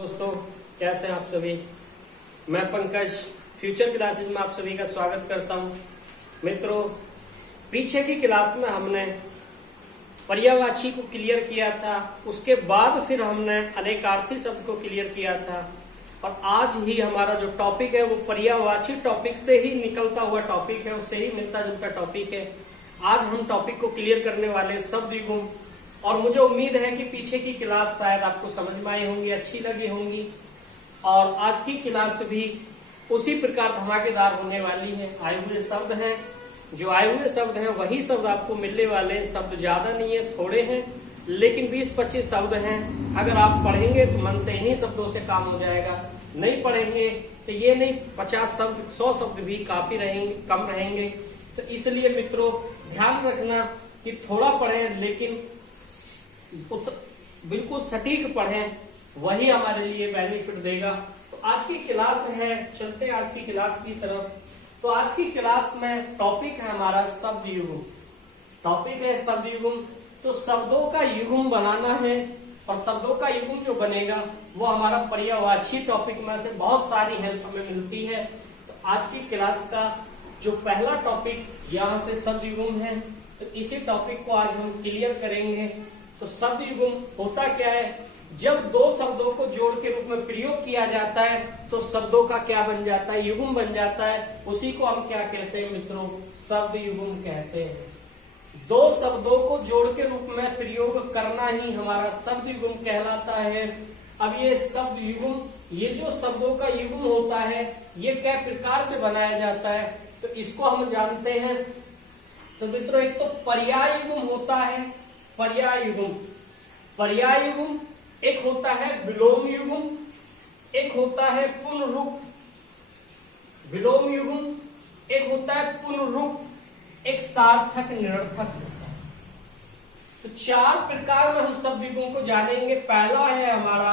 दोस्तों, कैसे हैं आप सभी। मैं पंकज फ्यूचर क्लासेस में आप सभी का स्वागत करता हूं। मित्रों, पीछे की क्लास में हमने पर्यायवाची को क्लियर किया था, उसके बाद फिर हमने अनेकार्थी शब्द को क्लियर किया था और आज ही हमारा जो टॉपिक है वो पर्यायवाची टॉपिक से ही निकलता हुआ टॉपिक है, उससे ही मिलता जुलता टॉपिक है। आज हम टॉपिक को क्लियर करने वाले शब्द युग्म, और मुझे उम्मीद है कि पीछे की क्लास शायद आपको समझ में आई होंगी, अच्छी लगी होंगी, और आज की क्लास भी उसी प्रकार धमाकेदार होने वाली है। आए हुए शब्द हैं, जो आए हुए शब्द हैं वही शब्द आपको मिलने वाले हैं। शब्द ज्यादा नहीं है, थोड़े हैं, लेकिन 20-25 शब्द हैं। अगर आप पढ़ेंगे तो मन से इन्हीं शब्दों से काम हो जाएगा, नहीं पढ़ेंगे तो ये नहीं 50 शब्द 100 शब्द भी काफी रहेंगे, कम रहेंगे। तो इसलिए मित्रों ध्यान रखना कि थोड़ा पढ़ें लेकिन बिल्कुल सटीक पढ़ें, वही हमारे लिए बेनिफिट देगा। तो आज की क्लास है, चलते हैं आज की क्लास की तरफ। तो आज की क्लास में टॉपिक है हमारा शब्द युग्म। टॉपिक है शब्द युग्म। तो शब्दों का युग्म बनाना है, और शब्दों का युग्म जो बनेगा वो हमारा पर्यायवाची टॉपिक में से बहुत सारी हेल्प हमें मिलती है। तो आज की क्लास का जो पहला टॉपिक यहाँ से शब्द युग्म है, तो इसी टॉपिक को आज हम क्लियर करेंगे। तो शब्द युग्म होता क्या है? जब दो शब्दों को जोड़ के रूप में प्रयोग किया जाता है तो शब्दों का क्या बन जाता है? युग्म बन जाता है। उसी को हम क्या कहते हैं मित्रों? शब्द युग्म कहते हैं। दो शब्दों को जोड़ के रूप में प्रयोग करना ही हमारा शब्द युग्म कहलाता है। अब ये शब्द युग्म, ये जो शब्दों का युग्म होता है, ये क्या प्रकार से बनाया जाता है तो इसको हम जानते हैं। तो मित्रों एक तो पर्याय युग्म होता है, पर्याय युग्म। पर्याय युग्म एक होता है विलोम युग्म, एक होता है पुनरुक्त। विलोम युग्म एक होता है पुनरुक्त, एक सार्थक निरर्थक होता है। तो चार प्रकार में हम शब्द युग्म को जानेंगे। पहला है हमारा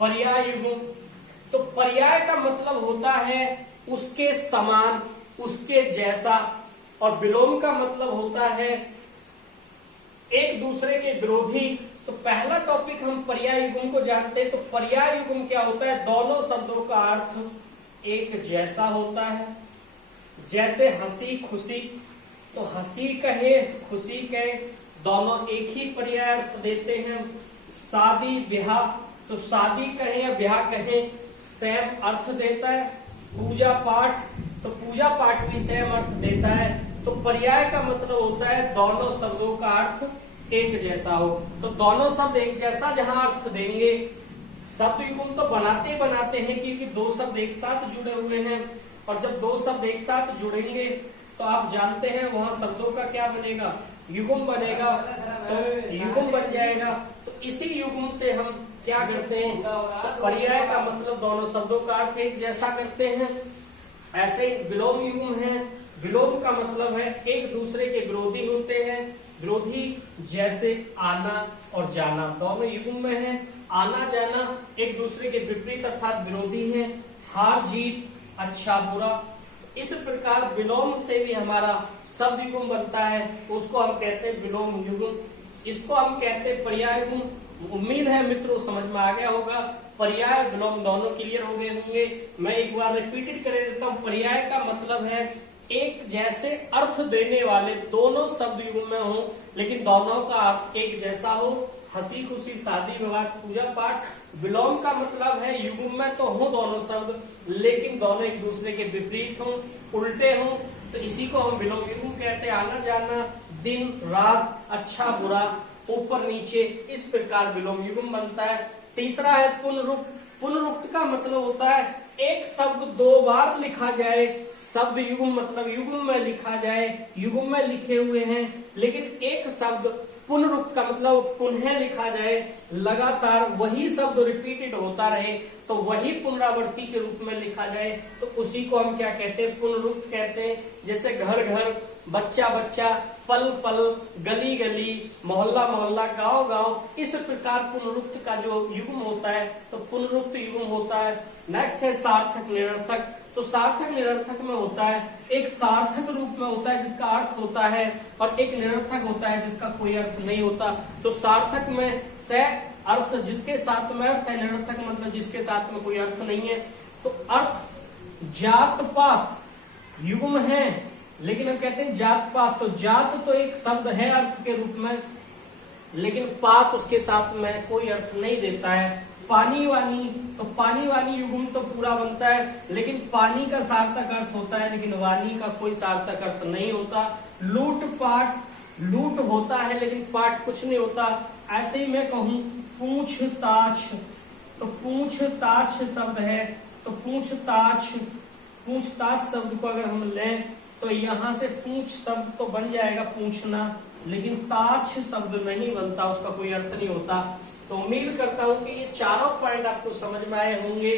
पर्याय युग्म। तो पर्याय का मतलब होता है उसके समान, उसके जैसा, और विलोम का मतलब होता है एक दूसरे के विरोधी। तो पहला टॉपिक हम पर्याय युग्म को जानते हैं। तो पर्याय युग्म क्या होता है? दोनों शब्दों का अर्थ एक जैसा होता है। जैसे हंसी खुशी, तो हंसी कहे खुशी कहे, दोनों एक ही पर्याय अर्थ देते हैं। शादी ब्याह, तो शादी कहे या ब्याह कहे सेम अर्थ देता है। पूजा पाठ, तो पूजा पाठ भी सेम अर्थ देता है। तो पर्याय का मतलब होता है दोनों शब्दों का अर्थ एक जैसा हो। तो दोनों शब्द एक जैसा जहां अर्थ देंगे, शब्द युग्म तो बनाते बनाते हैं क्योंकि दो शब्द एक साथ जुड़े हुए हैं, और जब दो शब्द एक साथ जुड़ेंगे तो आप जानते हैं वहां शब्दों का क्या बनेगा? युग्म बनेगा। तो युग्म बन जाएगा। तो इसी युग्म से हम क्या करते हैं? पर्याय का मतलब दोनों शब्दों का अर्थ एक जैसा करते हैं। ऐसे ही विलोम युग्म है। विलोम का मतलब है एक दूसरे के विरोधी होते हैं। विरोधी जैसे आना और जाना, दोनों युग्म में है। आना जाना एक दूसरे के विपरीत अर्थात विरोधी है। हार जीत, अच्छा बुरा। इस प्रकार विलोम से भी हमारा शब्द युग्म बनता है, उसको हम कहते हैं विलोम युग्म। इसको हम कहते हैं पर्याय युग्म। उम्मीद है मित्रों समझ में आ गया होगा। पर्याय विलोम दोनों क्लियर हो गए होंगे। मैं एक बार रिपीटेड कर देता हूँ। पर्याय का मतलब है एक जैसे अर्थ देने वाले दोनों शब्द युग्म में हो, लेकिन दोनों का अर्थ एक जैसा हो। हंसी खुशी, शादी विवाह, पूजा पाठ। विलोम का मतलब है युग्म में तो हो दोनों शब्द, लेकिन दोनों एक दूसरे के विपरीत हों, उल्टे हों, तो इसी को हम विलोम युग्म कहते हैं। आना जाना, दिन रात, अच्छा बुरा, ऊपर नीचे, इस प्रकार विलोम युग्म बनता है। तीसरा है पुनरुक्त। पुनरुक्त का मतलब होता है एक शब्द दो बार लिखा जाए। शब्द युग्म मतलब युग्म में लिखा जाए, युग्म में लिखे हुए हैं, लेकिन एक शब्द पुनरुक्त का मतलब पुनः लिखा जाए, लगातार वही शब्द रिपीटेड होता रहे, तो वही पुनरावृत्ति के रूप में लिखा जाए, तो उसी को हम क्या कहते हैं? पुनरुक्त कहते हैं। जैसे घर घर, बच्चा बच्चा, पल पल, गली गली, मोहल्ला मोहल्ला, गांव गांव, इस प्रकार पुनरुक्त का जो युग्म होता है तो पुनरुक्त युग्म होता है। नेक्स्ट है सार्थक निरर्थक। तो सार्थक निरर्थक में होता है एक सार्थक रूप में होता है जिसका अर्थ होता है, और एक निरर्थक होता है जिसका कोई अर्थ नहीं होता। तो सार्थक में स अर्थ जिसके साथ में अर्थ है, निरर्थक मतलब जिसके साथ में कोई अर्थ नहीं है। तो अर्थ जात पात युग्म है, लेकिन हम कहते हैं जात पात, तो जात तो एक शब्द है अर्थ के रूप में, लेकिन पात उसके साथ में कोई अर्थ नहीं देता है। पानी वानी, तो पानी वानी युग्म तो पूरा बनता है, लेकिन पानी का सार्थक अर्थ होता है, लेकिन वानी का कोई सार्थक अर्थ नहीं होता। लूट पाट, लूट होता है लेकिन पाट कुछ नहीं होता। ऐसे ही मैं कहूं पूछताछ, तो पूछताछ शब्द है, तो पूछताछ, पूछताछ शब्द को अगर हम लें तो यहां से पूछ शब्द तो बन जाएगा पूछना, लेकिन ताछ शब्द नहीं बनता, उसका कोई अर्थ नहीं होता। तो उम्मीद करता हूं कि ये चारों पॉइंट आपको समझ में आए होंगे।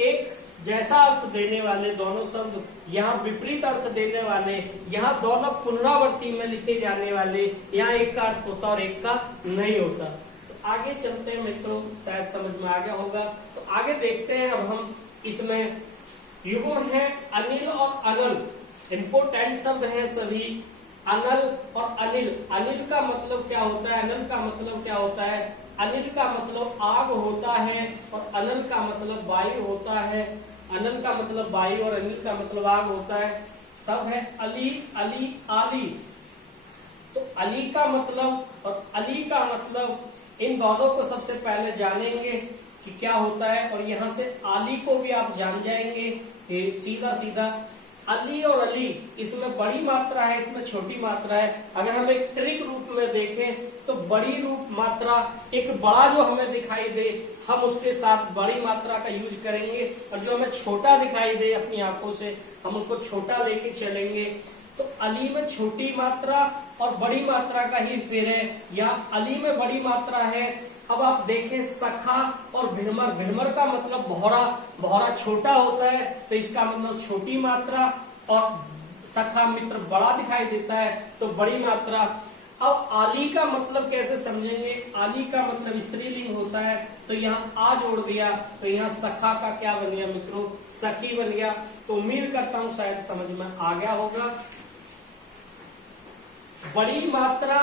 एक जैसा अर्थ देने वाले दोनों शब्द, यहाँ विपरीत अर्थ देने वाले, यहाँ दोनों पुनरावृत्ति में लिखे जाने वाले, यहाँ एक का अर्थ होता और एक का नहीं होता। तो आगे चलते हैं मित्रों, शायद समझ में आ गया होगा। तो आगे देखते हैं अब हम इसमें युग्म है अनिल और अनल, इंपोर्टेंट शब्द है सभी। अनल और अनिल, अनिल का मतलब क्या होता है, अनल का मतलब क्या होता है। अनिल का मतलब आग होता है और अनल का मतलब वायु होता है। अनल का मतलब वायु और अनिल का मतलब आग होता है। सब है अली, अली, आली। तो अली का मतलब और अली का मतलब, इन दोनों को सबसे पहले जानेंगे कि क्या होता है, और यहाँ से आली को भी आप जान जाएंगे सीधा सीधा। अली और अली, इसमें बड़ी मात्रा है, इसमें छोटी मात्रा है। अगर हम एक ट्रिक रूप में देखें तो बड़ी रूप मात्रा, एक बड़ा जो हमें दिखाई दे हम उसके साथ बड़ी मात्रा का यूज करेंगे, और जो हमें छोटा दिखाई दे अपनी आंखों से हम उसको छोटा लेके चलेंगे। तो अली में छोटी मात्रा और बड़ी मात्रा का ही फेर है, या अली में बड़ी मात्रा है। अब आप देखें सखा और भिड़मर, भिड़मर का मतलब भौरा, भौरा छोटा होता है तो इसका मतलब छोटी मात्रा, और सखा मित्र बड़ा दिखाई देता है तो बड़ी मात्रा। अब आली का मतलब कैसे समझेंगे, आली का मतलब स्त्रीलिंग होता है, तो यहाँ आ जोड़ दिया तो यहाँ सखा का क्या बन गया मित्रों, सखी बन गया। तो उम्मीद करता हूं शायद समझ में आ गया होगा। बड़ी मात्रा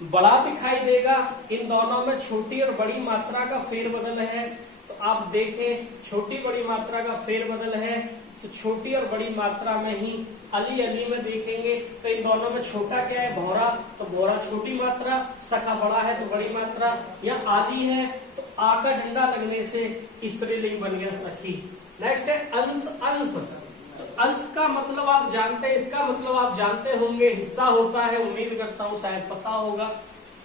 बड़ा दिखाई देगा, इन दोनों में छोटी और बड़ी मात्रा का फेरबदल है। तो आप देखें छोटी बड़ी मात्रा का फेरबदल है, तो छोटी और बड़ी मात्रा में ही अली, अली में देखेंगे तो इन दोनों में छोटा क्या है, भौरा, तो भौरा छोटी मात्रा, सखा बड़ा है तो बड़ी मात्रा। या आली है तो आ का डंडा लगने से स्त्रीलिंग बन गया सखी। नेक्स्ट है अंश, अंश। अंश का मतलब आप जानते हैं, इसका मतलब आप जानते होंगे, हिस्सा होता है, उम्मीद करता हूं शायद पता होगा।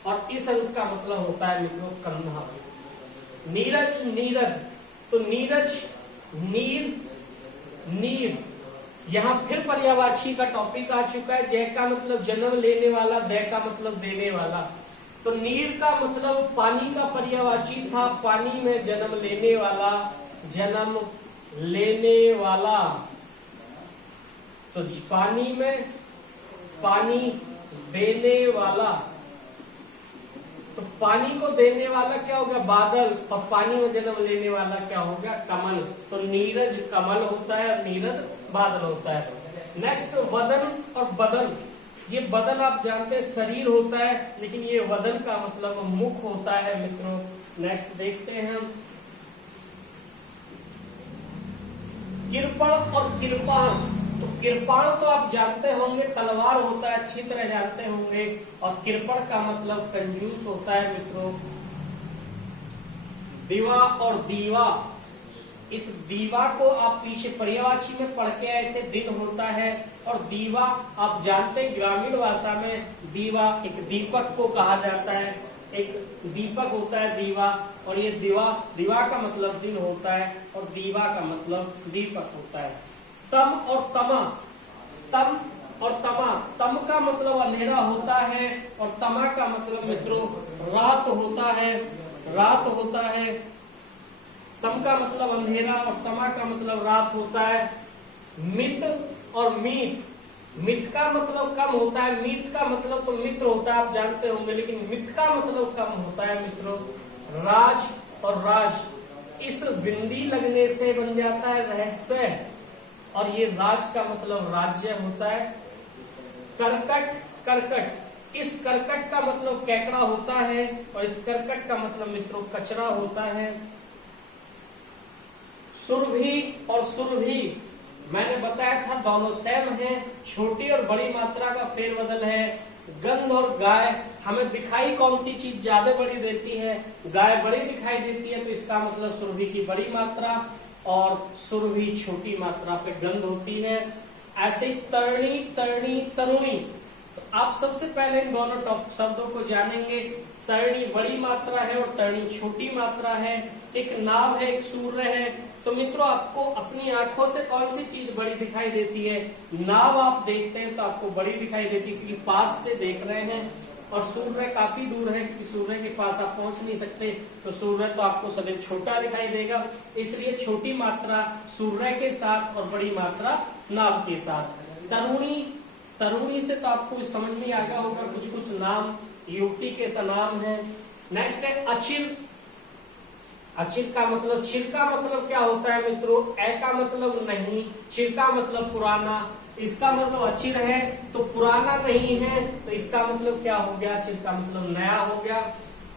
और इस अंश का मतलब होता है मित्रों कंधा। नीरज, नीरद, तो नीरज, नीर, नीर। यहाँ फिर पर्यायवाची का टॉपिक आ चुका है। जय का मतलब जन्म लेने वाला, दय का मतलब देने वाला। तो नीर का मतलब पानी का पर्यायवाची था, पानी में जन्म लेने वाला, जन्म लेने वाला। तो पानी में पानी देने वाला, तो पानी को देने वाला क्या होगा, बादल, और पानी में जन्म लेने वाला क्या होगा, कमल। तो नीरज कमल होता है और नीरज बादल होता है। नेक्स्ट वदन और बदन। ये बदन आप जानते हैं शरीर होता है, लेकिन ये वदन का मतलब मुख होता है मित्रों। नेक्स्ट देखते हैं हम किरपण और किरपाण। तो किरपाण तो आप जानते होंगे तलवार होता है, अच्छी तरह जानते होंगे, और किरपण का मतलब कंजूस होता है मित्रों। दिवा और दीवा, इस दीवा को आप पीछे पर्यायवाची में पढ़ के आए थे, दिन होता है। और दीवा आप जानते हैं ग्रामीण भाषा में दीवा एक दीपक को कहा जाता है, एक दीपक होता है दीवा। और ये दीवा, दीवा का मतलब दिन होता है और दीवा का मतलब दीपक होता है। तम और तमा, तम और तमा, तम का मतलब अंधेरा होता है और तमा का मतलब मित्रों रात होता है, रात होता है। तम का मतलब अंधेरा और तमा का मतलब रात होता है। मित और मीत, मित का मतलब कम होता है, मीत का मतलब तो मित्र होता है, आप जानते होंगे, लेकिन मित का मतलब कम होता है मित्रों। राज और राज, इस बिंदी लगने से बन जाता है रहस्य, और ये राज का मतलब राज्य होता है। करकट, करकट, इस करकट का मतलब केकड़ा होता है और इस करकट का मतलब मित्रों कचरा होता है। सुरभि और सुरभि मैंने बताया था दोनों सेम है, छोटी और बड़ी मात्रा का फेरबदल है। गंध और गाय, हमें दिखाई कौन सी चीज ज्यादा बड़ी देती है? गाय बड़ी दिखाई देती है, तो इसका मतलब सुरभि की बड़ी मात्रा और सुरभि छोटी मात्रा पे गंध होती है। ऐसे ही तरणी, तरणी, तरुणी, तो आप सबसे पहले इन दोनों शब्दों को जानेंगे। तरणी बड़ी मात्रा है और तरणी छोटी मात्रा है। एक नाव है, एक सूर्य है। तो मित्रों आपको अपनी आंखों से कौन सी चीज बड़ी दिखाई देती है? नाव आप देखते हैं तो आपको बड़ी दिखाई देती है क्योंकि पास से देख रहे हैं, और सूर्य काफी दूर है क्योंकि सूर्य के पास आप पहुंच नहीं सकते, तो सूर्य तो आपको सदैव छोटा दिखाई देगा। इसलिए छोटी मात्रा सूर्य के साथ और बड़ी मात्रा नाव के साथ। तरुणी, तरुणी से तो आपको समझ में आ गया होगा कुछ कुछ नाम, युवती के सा नाम है। नेक्स्ट है अचिर। अचिर का मतलब, चिर का मतलब क्या होता है मित्रों? ए का मतलब नहीं, चिर का मतलब पुराना। इसका मतलब अचिर है तो पुराना नहीं है, तो इसका मतलब क्या हो गया? चिर का मतलब नया हो गया।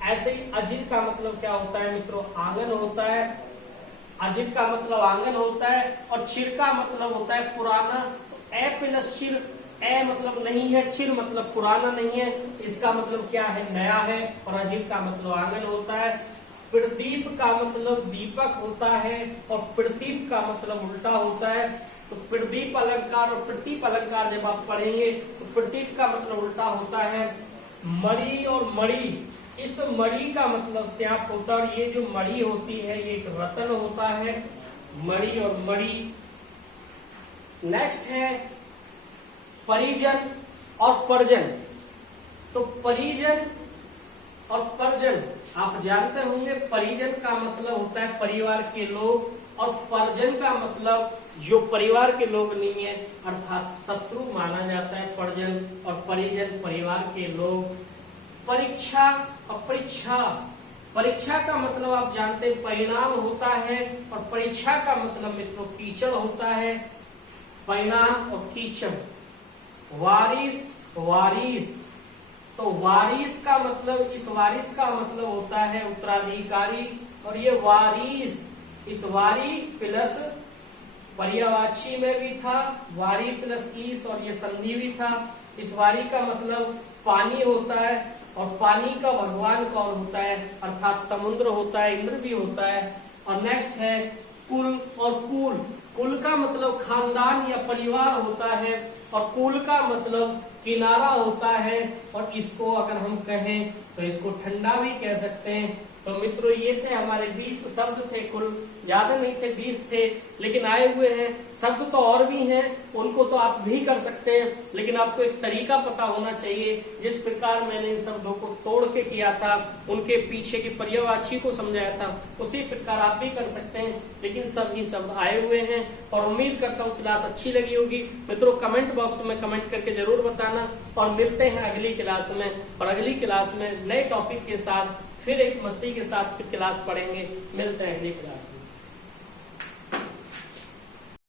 ऐसे ही अजिर का मतलब क्या होता है मित्रों? आंगन होता है। अजिर का मतलब आंगन होता है और चिर का मतलब होता है पुराना। तो ए प्लस चिर, ए मतलब नहीं है, चिर मतलब पुराना नहीं है, इसका मतलब क्या है? नया है। और अजिर का मतलब आंगन होता है। प्रदीप का मतलब दीपक होता है और प्रदीप का मतलब उल्टा होता है। तो प्रदीप अलंकार और प्रदीप अलंकार जब आप पढ़ेंगे तो प्रदीप का मतलब उल्टा होता है। मणि और मणि, इस मणि का मतलब श्याप होता है और ये जो मणि होती है ये एक रतन होता है। मणि और मणि। नेक्स्ट है परिजन और परिजन। तो परिजन और परिजन आप जानते होंगे, परिजन का मतलब होता है परिवार के लोग और परिजन का मतलब जो परिवार के लोग नहीं है अर्थात शत्रु माना जाता है परिजन, और परिजन परिवार के लोग। परीक्षा और परीक्षा, परीक्षा का मतलब आप जानते हैं परिणाम होता है और परीक्षा का मतलब मित्रों कीचड़ होता है। परिणाम और कीचड़। वारिस, वारिस, तो वारिस का मतलब, इस वारिस का मतलब होता है उत्तराधिकारी, और ये वारिस, इस वारी प्लस पर्यायवाची में भी था, वारी प्लस ईस, और ये संधि भी था। इस वारी का मतलब पानी होता है और पानी का भगवान कौन होता है? अर्थात समुद्र होता है, इंद्र भी होता है। और नेक्स्ट है कुल और कुल। कुल का मतलब खानदान या परिवार होता है और कुल का मतलब किनारा होता है, और इसको अगर हम कहें तो इसको ठंडा भी कह सकते हैं। तो मित्रों ये थे हमारे 20 शब्द थे, कुल ज्यादा नहीं थे, 20 थे, लेकिन आए हुए हैं। शब्द तो और भी हैं, उनको तो आप भी कर सकते हैं, लेकिन आपको एक तरीका पता होना चाहिए। जिस प्रकार मैंने इन शब्दों को तोड़ के किया था, उनके पीछे की पर्यायवाची को समझाया था, उसी प्रकार आप भी कर सकते हैं। लेकिन सभी शब्द आए हुए हैं और उम्मीद करता हूँ क्लास अच्छी लगी होगी। मित्रों कमेंट बॉक्स में कमेंट करके जरूर बताना, और मिलते हैं अगली क्लास में। और अगली क्लास में नए टॉपिक के साथ फिर एक मस्ती के साथ फिर क्लास पढ़ेंगे। मिलते हैं अगली क्लास में।